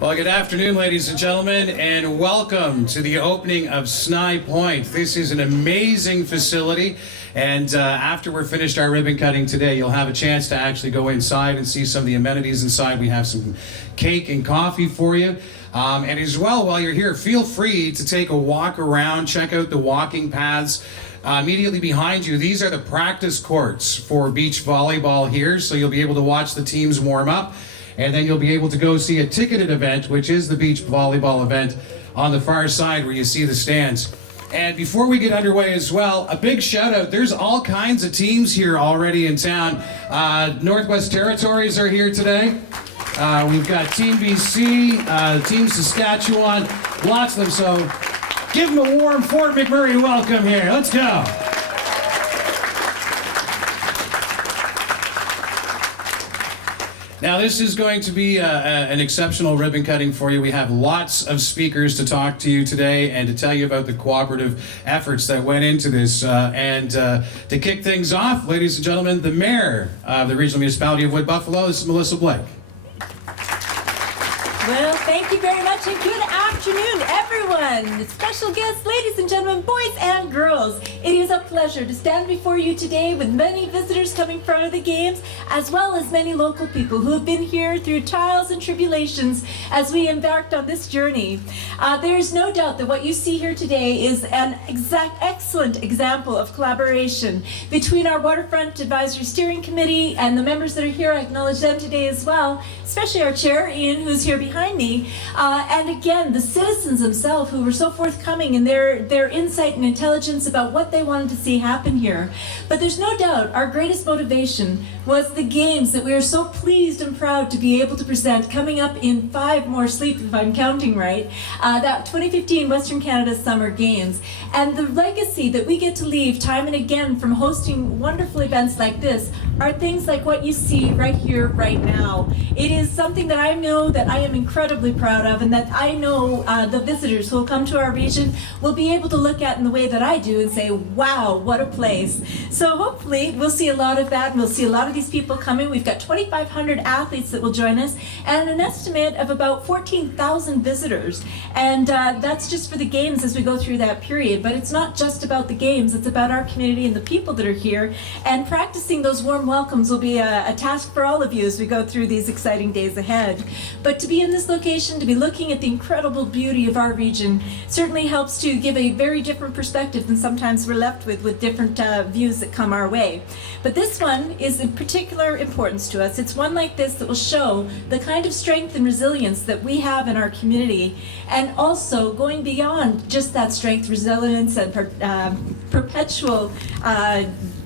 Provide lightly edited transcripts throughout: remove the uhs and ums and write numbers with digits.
Well, good afternoon, ladies and gentlemen, and welcome to the opening of Snye Point. This is an amazing facility, and after we're finished our ribbon cutting today, you'll have a chance to actually go inside and see some of the amenities inside. We have some cake and coffee for you. And as well, while you're here, feel free to take a walk around, check out the walking paths. Immediately behind you, these are the practice courts for beach volleyball here, so you'll be able to watch the teams warm up. And then you'll be able to go see a ticketed event, which is the beach volleyball event on the far side where you see the stands. And before we get underway as well, a big shout out. There's all kinds of teams here already in town. Northwest Territories are here today. We've got Team BC, Team Saskatchewan, lots of them. So give them a warm Fort McMurray welcome here. Let's go. Now, this is going to be an exceptional ribbon cutting for you. We have lots of speakers to talk to you today and to tell you about the cooperative efforts that went into this. And to kick things off, ladies and gentlemen, the Mayor of the Regional Municipality of Wood Buffalo, this is Melissa Blake. Well, thank you very much, and good afternoon, everyone. Special guests, ladies and gentlemen, boys and girls. It is a pleasure to stand before you today with many visitors coming from the games, as well as many local people who have been here through trials and tribulations as we embarked on this journey. There is no doubt that what you see here today is an excellent example of collaboration between our Waterfront Advisory Steering Committee and the members that are here. I acknowledge them today as well, especially our chair, Ian, who's here behind me, and again, the citizens themselves who were so forthcoming in their insight and intelligence about what they wanted to see happen here. But there's no doubt our greatest motivation was the games that we are so pleased and proud to be able to present coming up in 5 more sleep, if I'm counting right, that 2015 Western Canada Summer Games. And the legacy that we get to leave time and again from hosting wonderful events like this are things like what you see right here, right now. It is something that I know that I am incredibly proud of, and that I know the visitors who will come to our region will be able to look at in the way that I do and say, wow, what a place. So hopefully we'll see a lot of that, and we'll see a lot of these people coming. We've got 2,500 athletes that will join us, and an estimate of about 14,000 visitors. And that's just for the games as we go through that period. But it's not just about the games, it's about our community and the people that are here. And practicing those warm welcomes will be a task for all of you as we go through these exciting days ahead. But to be in this location, to be looking at the incredible beauty of our region, certainly helps to give a very different perspective than sometimes we're left with different views that come our way. But this one is in particular importance to us. It's one like this that will show the kind of strength and resilience that we have in our community, and also going beyond just that strength, resilience, and perpetual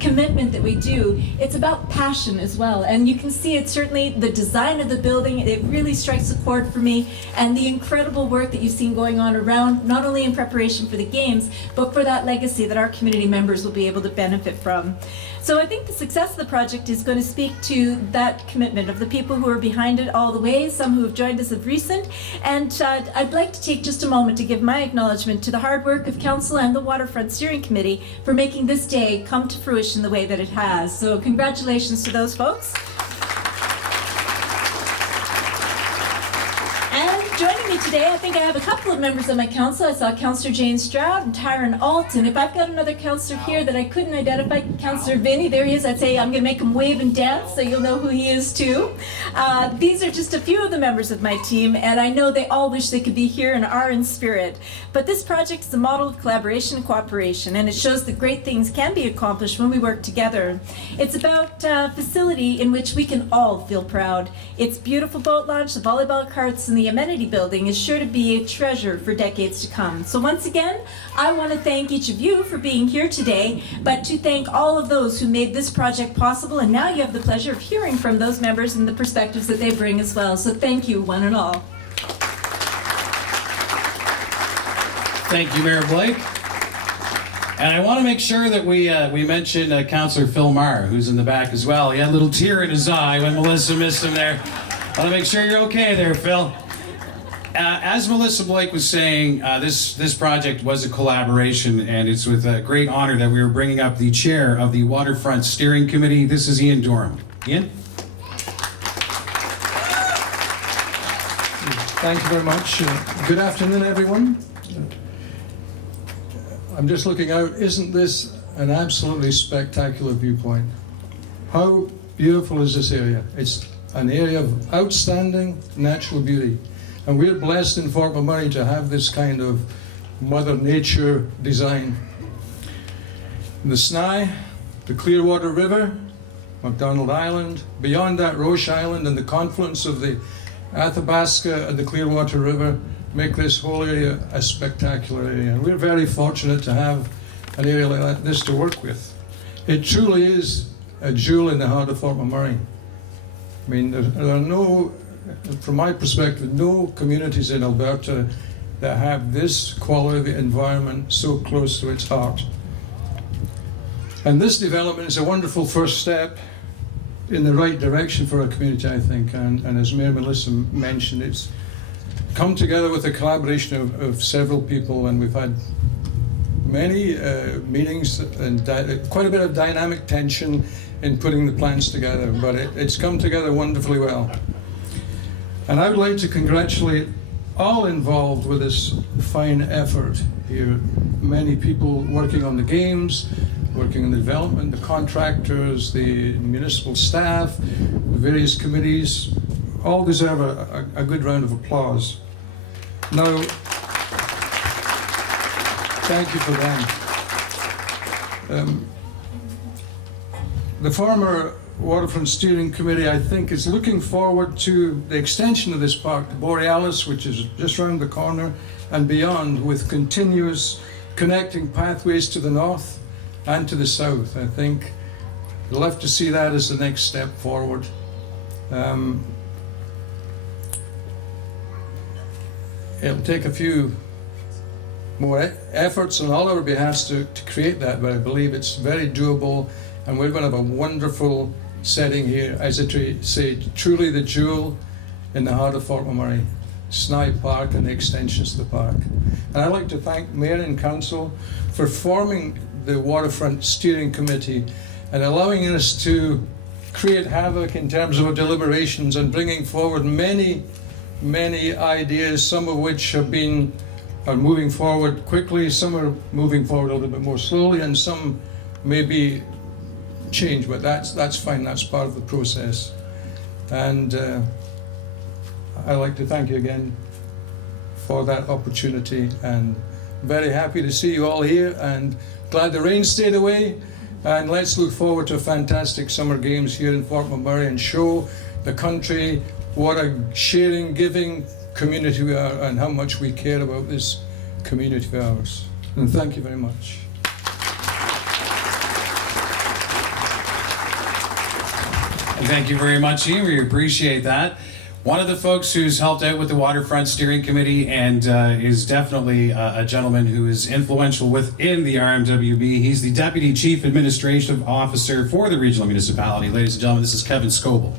commitment that we do. It's about passion as well, and you can see it certainly the design of the building. It really strikes a chord for me, and the incredible work that you've seen going on around, not only in preparation for the games, but for that legacy that our community members will be able to benefit from. So I think the success of the project is going to speak to that commitment of the people who are behind it all the way, some who have joined us of recent. And I'd like to take just a moment to give my acknowledgement to the hard work of Council and the Waterfront Steering Committee for making this day come to fruition the way that it has. So congratulations to those folks. Joining me today, I think I have a couple of members of my council. I saw Councillor Jane Stroud and Tyron Alt, and if I've got another councillor here that I couldn't identify, Councillor Vinny, there he is, I'd say I'm going to make him wave and dance so you'll know who he is too. These are just a few of the members of my team, and I know they all wish they could be here and are in spirit. But this project is a model of collaboration and cooperation, and it shows that great things can be accomplished when we work together. It's about a facility in which we can all feel proud. Its beautiful boat launch, the volleyball carts, and the amenity building is sure to be a treasure for decades to come. So once again, I want to thank each of you for being here today, but to thank all of those who made this project possible, and now you have the pleasure of hearing from those members and the perspectives that they bring as well. So thank you, one and all. Thank you, Mayor Blake. And I want to make sure that we mention Councillor Phil Marr, who's in the back as well. He had a little tear in his eye when Melissa missed him there. I want to make sure you're okay there, Phil. As Melissa Blake was saying, this project was a collaboration, and it's with great honor that we are bringing up the chair of the Waterfront Steering Committee. This is Ian Dirom. Ian? Thank you very much. Good afternoon, everyone. I'm just looking out. Isn't this an absolutely spectacular viewpoint? How beautiful is this area? It's an area of outstanding natural beauty. And we're blessed in Fort McMurray to have this kind of Mother Nature design. The Snye, the Clearwater River, McDonald Island, beyond that Roche Island, and the confluence of the Athabasca and the Clearwater River make this whole area a spectacular area. And we're very fortunate to have an area like this to work with. It truly is a jewel in the heart of Fort McMurray. I mean, there are no, from my perspective, no communities in Alberta that have this quality environment so close to its heart. And this development is a wonderful first step in the right direction for our community, I think. And as Mayor Melissa mentioned, it's come together with a collaboration of several people, and we've had many meetings and quite a bit of dynamic tension in putting the plans together, but it's come together wonderfully well. And I would like to congratulate all involved with this fine effort here. Many people working on the games, working on the development, the contractors, the municipal staff, the various committees, all deserve a good round of applause. Now, thank you for them. The former Waterfront Steering Committee, I think, is looking forward to the extension of this park to Borealis, which is just around the corner, and beyond, with continuous connecting pathways to the north and to the south. I think we'll have to see that as the next step forward. It'll take a few more efforts on all our behalves to create that, but I believe it's very doable, and we're going to have a wonderful setting here, as I say, truly the jewel in the heart of Fort McMurray, Snye Park and the extensions to the park. And I'd like to thank Mayor and Council for forming the Waterfront Steering Committee and allowing us to create havoc in terms of our deliberations and bringing forward many ideas, some of which are moving forward quickly, some are moving forward a little bit more slowly, and some may be changed, but that's fine, that's part of the process. And I'd like to thank you again for that opportunity, and very happy to see you all here, and glad the rain stayed away, and let's look forward to fantastic summer games here in Fort McMurray and show the country what a sharing, giving community we are and how much we care about this community of ours. And thank you very much. Thank you very much, Ian. We appreciate that. One of the folks who's helped out with the Waterfront Steering Committee and is definitely a gentleman who is influential within the RMWB. He's the Deputy Chief Administrative Officer for the Regional Municipality. Ladies and gentlemen, this is Kevin Scoble.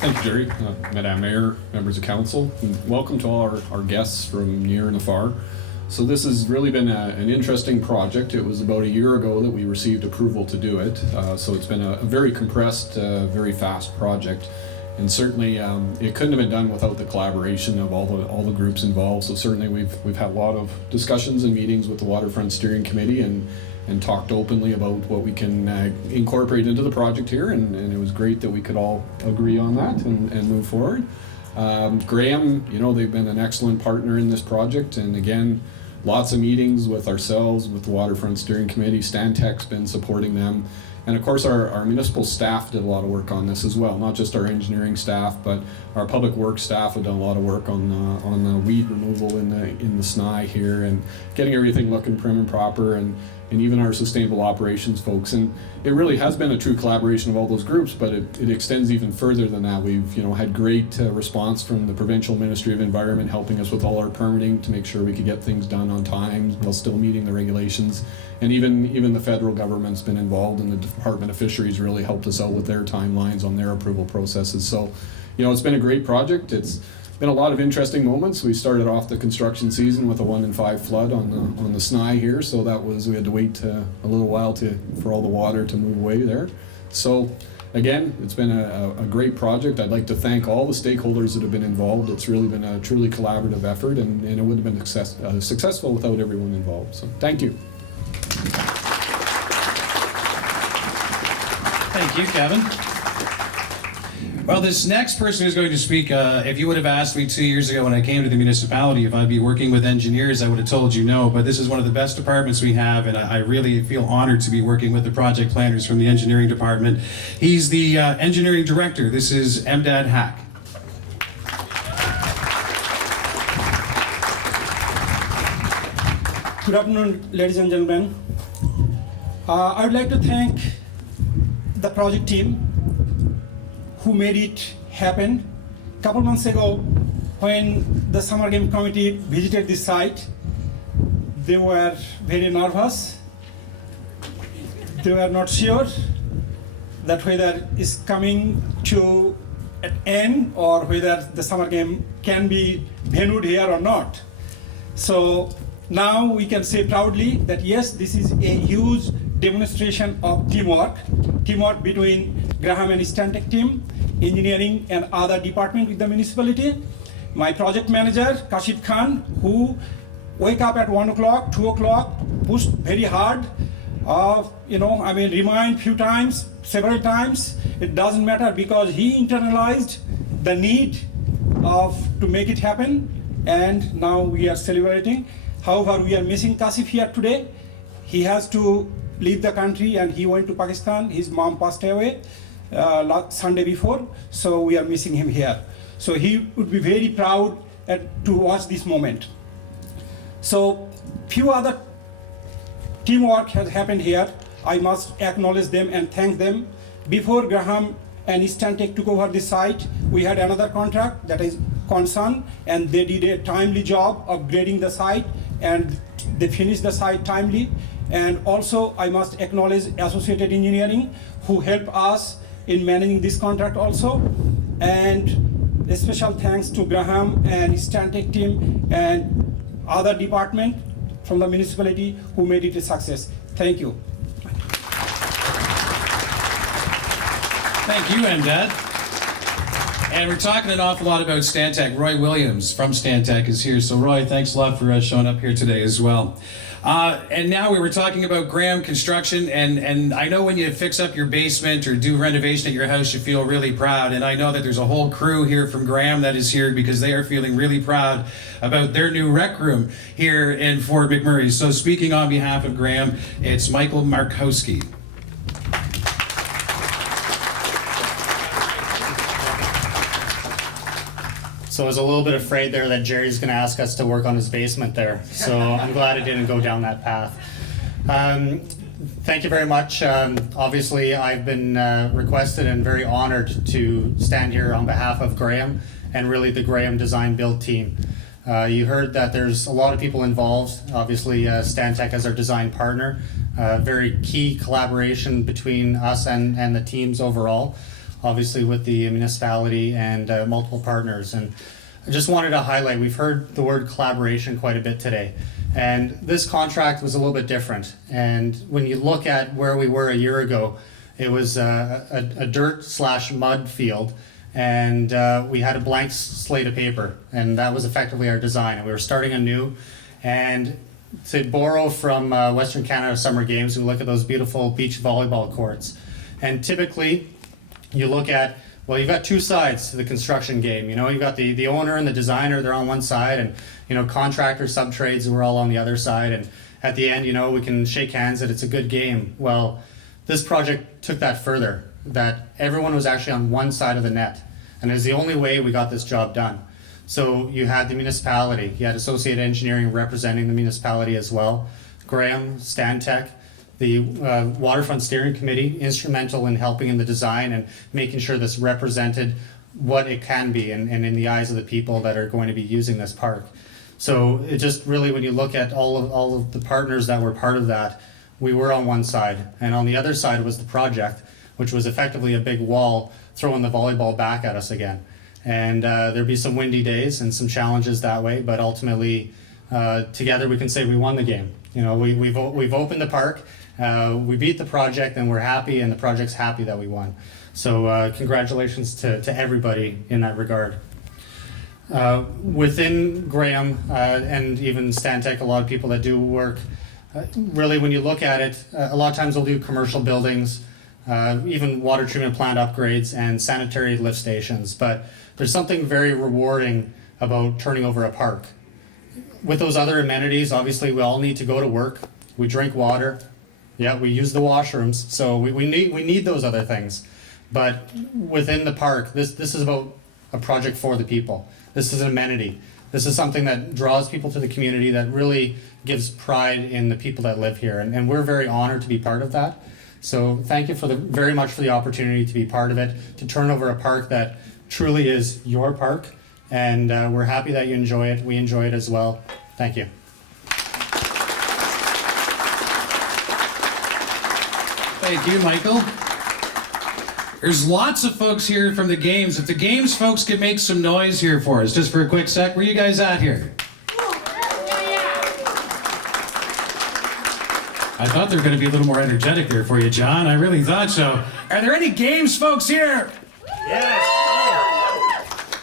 Thank you, Jerry, Madam Mayor, members of council, and welcome to all our guests from near and afar. So this has really been an interesting project. It was about a year ago that we received approval to do it. So it's been a very compressed, very fast project. And certainly it couldn't have been done without the collaboration of all the groups involved. So certainly we've had a lot of discussions and meetings with the Waterfront Steering Committee and talked openly about what we can incorporate into the project here. And it was great that we could all agree on that and move forward. Graham, they've been an excellent partner in this project. And again, lots of meetings with ourselves, with the Waterfront Steering Committee. Stantec's been supporting them. And of course, our municipal staff did a lot of work on this as well. Not just our engineering staff, but our public works staff have done a lot of work on the weed removal in the Snye here and getting everything looking prim and proper, and even our sustainable operations folks. And it really has been a true collaboration of all those groups, but it extends even further than that. We've had great response from the Provincial Ministry of Environment, helping us with all our permitting to make sure we could get things done on time while still meeting the regulations. And even the federal government's been involved, and the Department of Fisheries really helped us out with their timelines on their approval processes. So, it's been a great project. It's been a lot of interesting moments. We started off the construction season with a 1 in 5 flood on the Snye here, so we had to wait a little while for all the water to move away there. So again, it's been a great project. I'd like to thank all the stakeholders that have been involved. It's really been a truly collaborative effort, and it wouldn't have been successful without everyone involved. So thank you. Thank you, Kevin. Well, this next person who's going to speak, if you would have asked me 2 years ago when I came to the municipality if I'd be working with engineers, I would have told you no, but this is one of the best departments we have, and I really feel honored to be working with the project planners from the engineering department. He's the engineering director. This is Emdad Haque. Good afternoon, ladies and gentlemen. I would like to thank the project team who made it happen. A couple months ago, when the Summer Game Committee visited this site, they were very nervous. They were not sure that whether it's coming to an end or whether the summer game can be venued here or not. So now we can say proudly that yes, this is a huge demonstration of teamwork between Graham and Stantec team, engineering and other department with the municipality. My project manager, Kashif Khan, who wake up at 1 o'clock, 2 o'clock, pushed very hard, remind few times, several times, it doesn't matter because he internalized the need to make it happen, and now we are celebrating. However, we are missing Kashif here today. He has to leave the country and he went to Pakistan. His mom passed away Sunday before, so we are missing him here. So he would be very proud to watch this moment. So few other teamwork has happened here. I must acknowledge them and thank them. Before Graham and Stantec took over this site, we had another contract, that is Concern, and they did a timely job of grading the site and they finished the site timely. And also I must acknowledge Associated Engineering who helped us in managing this contract also. And a special thanks to Graham and Stantec team and other department from the municipality who made it a success. Thank you. Thank you, Emdad. And we're talking an awful lot about Stantec. Roy Williams from Stantec is here. So Roy, thanks a lot for showing up here today as well. And now we were talking about Graham Construction, and I know when you fix up your basement or do renovation at your house, you feel really proud. And I know that there's a whole crew here from Graham that is here because they are feeling really proud about their new rec room here in Fort McMurray. So speaking on behalf of Graham, it's Michael Markowski. So I was a little bit afraid there that Jerry's going to ask us to work on his basement there. So I'm glad it didn't go down that path. Thank you very much. Obviously, I've been requested and very honored to stand here on behalf of Graham and really the Graham Design Build team. You heard that there's a lot of people involved. Obviously, Stantec as our design partner. Very key collaboration between us and the teams overall. Obviously with the municipality and multiple partners. And I just wanted to highlight, we've heard the word collaboration quite a bit today. And this contract was a little bit different. And when you look at where we were a year ago, it was a dirt/mud field. And we had a blank slate of paper. And that was effectively our design. And we were starting anew. And to borrow from Western Canada Summer Games, we look at those beautiful beach volleyball courts. And typically, you look at, well, you've got two sides to the construction game. You know, you've got the owner and the designer, they're on one side, and, you know, contractors, sub-trades, we're all on the other side. And at the end, you know, we can shake hands that it's a good game. Well, this project took that further, that everyone was actually on one side of the net. And it was the only way we got this job done. So you had the municipality, you had Associated Engineering representing the municipality as well, Graham, Stantec, the Waterfront Steering Committee, instrumental in helping in the design and making sure this represented what it can be and in the eyes of the people that are going to be using this park. So it just really, when you look at all of the partners that were part of that, we were on one side, and on the other side was the project, which was effectively a big wall throwing the volleyball back at us again. And there'd be some windy days and some challenges that way, but ultimately together we can say we won the game. You know, we've opened the park. We beat the project and we're happy, and the project's happy that we won. So congratulations to everybody in that regard. Within Graham and even Stantec, a lot of people that do work, really when you look at it, a lot of times they'll do commercial buildings, even water treatment plant upgrades and sanitary lift stations. But there's something very rewarding about turning over a park. With those other amenities, obviously we all need to go to work. We drink water. Yeah, we use the washrooms. So we need those other things. But within the park, this is about a project for the people. This is an amenity. This is something that draws people to the community, that really gives pride in the people that live here. And we're very honored to be part of that. So thank you very much for the opportunity to be part of it, to turn over a park that truly is your park. And we're happy that you enjoy it. We enjoy it as well. Thank you. Thank you, Michael. There's lots of folks here from the games. If the games folks could make some noise here for us, just for a quick sec. Where you guys at here? I thought they were going to be a little more energetic there for you, John. I really thought so. Are there any games folks here? Yes.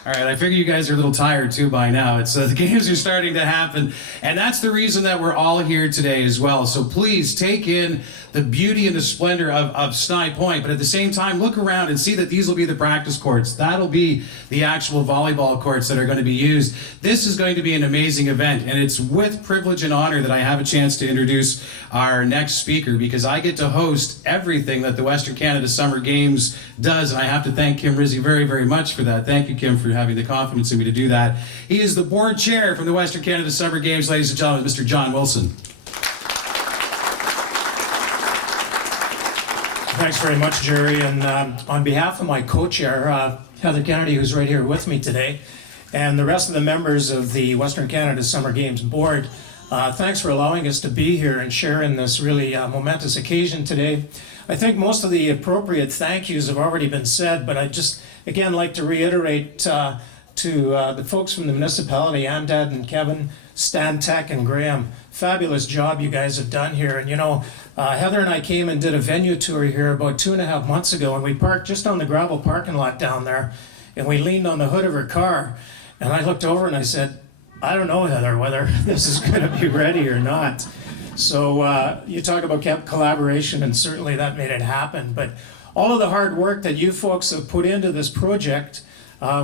All right, I figure you guys are a little tired too by now. It's the games are starting to happen, and that's the reason that we're all here today as well. So please take in the beauty and the splendor of Snye Point, but at the same time, look around and see that these will be the practice courts. That'll be the actual volleyball courts that are going to be used. This is going to be an amazing event, and it's with privilege and honor that I have a chance to introduce our next speaker, because I get to host everything that the Western Canada Summer Games does, and I have to thank Kim Rizzi very, very much for that. Thank you, Kim, for having the confidence in me to do that. He is the board chair from the Western Canada Summer Games, ladies and gentlemen, Mr. John Wilson. Thanks very much, Jerry. And on behalf of my co-chair, Heather Kennedy, who's right here with me today, and the rest of the members of the Western Canada Summer Games Board, thanks for allowing us to be here and share in this really momentous occasion today. I think most of the appropriate thank yous have already been said, but I'd just, again, like to reiterate to the folks from the municipality, Emdad and Kevin, Stantec and Graham, fabulous job you guys have done here. And you know, Heather and I came and did a venue tour here about 2.5 months ago, and we parked just on the gravel parking lot down there, and we leaned on the hood of her car, and I looked over and I said, I don't know, Heather, whether this is going to be ready or not. So you talk about collaboration, and certainly that made it happen. But all of the hard work that you folks have put into this project,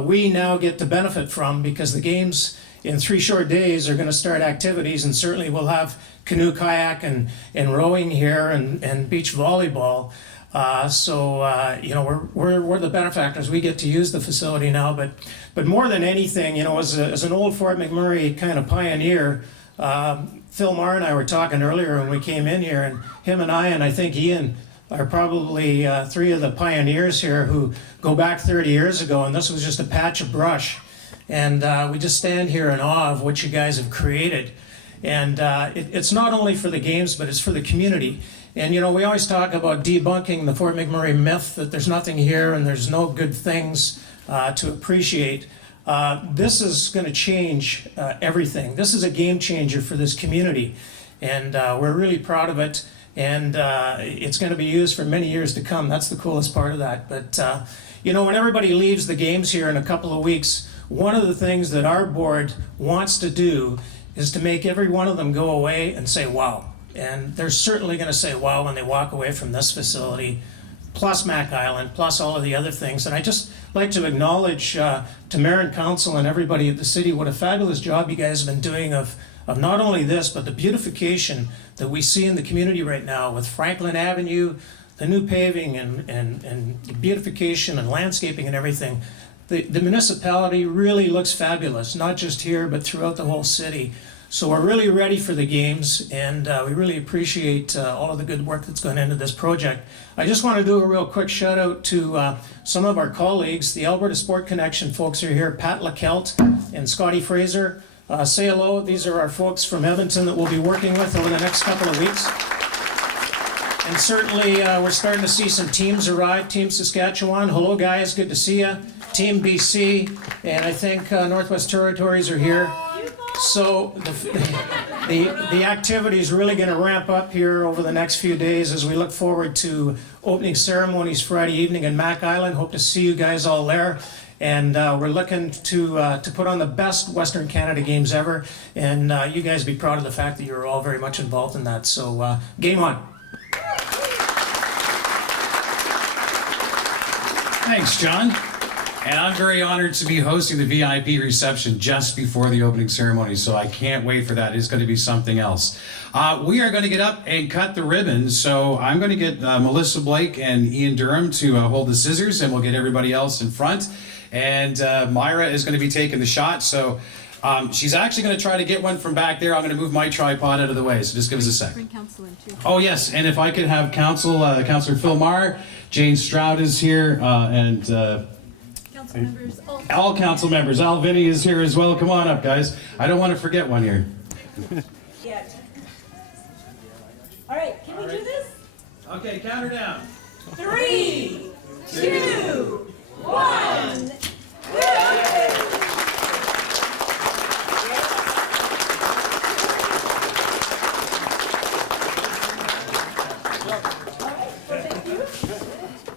we now get to benefit from, because the games in 3 short days are going to start activities, and certainly we'll have canoe, kayak, and rowing here, and beach volleyball. You know, we're the benefactors. We get to use the facility now, but more than anything, you know, as an old Fort McMurray kind of pioneer, Phil Marr and I were talking earlier when we came in here, and him and I think Ian are probably 3 of the pioneers here who go back 30 years ago, and this was just a patch of brush. And we just stand here in awe of what you guys have created. And it's not only for the games, but it's for the community. And you know, we always talk about debunking the Fort McMurray myth that there's nothing here and there's no good things to appreciate. This is going to change everything. This is a game changer for this community, and we're really proud of it. And it's going to be used for many years to come. That's the coolest part of that. But you know, when everybody leaves the games here in a couple of weeks, one of the things that our board wants to do is to make every one of them go away and say, wow. And they're certainly going to say, wow, when they walk away from this facility, plus Mac Island, plus all of the other things. And I just like to acknowledge to Mayor and Council and everybody at the city what a fabulous job you guys have been doing of not only this, but the beautification that we see in the community right now with Franklin Avenue, the new paving and beautification and landscaping and everything. The municipality really looks fabulous, not just here, but throughout the whole city. So we're really ready for the games, and we really appreciate all of the good work that's gone into this project. I just want to do a real quick shout out to some of our colleagues. The Alberta Sport Connection folks are here, Pat LaKelt and Scotty Fraser. Say hello. These are our folks from Edmonton that we'll be working with over the next couple of weeks. And certainly we're starting to see some teams arrive. Team Saskatchewan, hello guys, good to see you. Team BC, and I think Northwest Territories are here. So the activity is really going to ramp up here over the next few days as we look forward to opening ceremonies Friday evening in Mac Island. Hope to see you guys all there. And we're looking to put on the best Western Canada games ever. And you guys be proud of the fact that you're all very much involved in that. So game on. Thanks, John. And I'm very honored to be hosting the VIP reception just before the opening ceremony, so I can't wait for that. It's going to be something else. We are going to get up and cut the ribbons, so I'm going to get Melissa Blake and Ian Dirom to hold the scissors, and we'll get everybody else in front. And Myra is going to be taking the shot, so she's actually going to try to get one from back there. I'm going to move my tripod out of the way, so just give us a sec. Bring council in too. Oh yes, and if I could have Councillor Phil Maher, Jane Stroud is here, and Council members, all council members. Al Vinny is here as well. Come on up, guys. I don't want to forget one here. yeah. All right, can we do this? Okay, count her down. 3, 2, 1. Thank you.